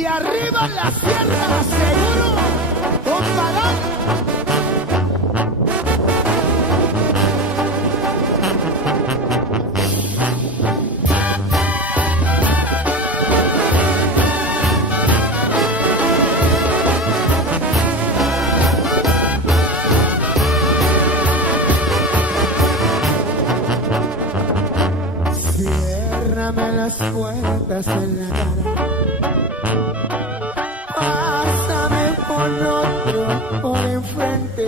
Y arriba en la sierra, seguro, un balón. Ciérrame las puertas en la cara. Pásame con otro por enfrente.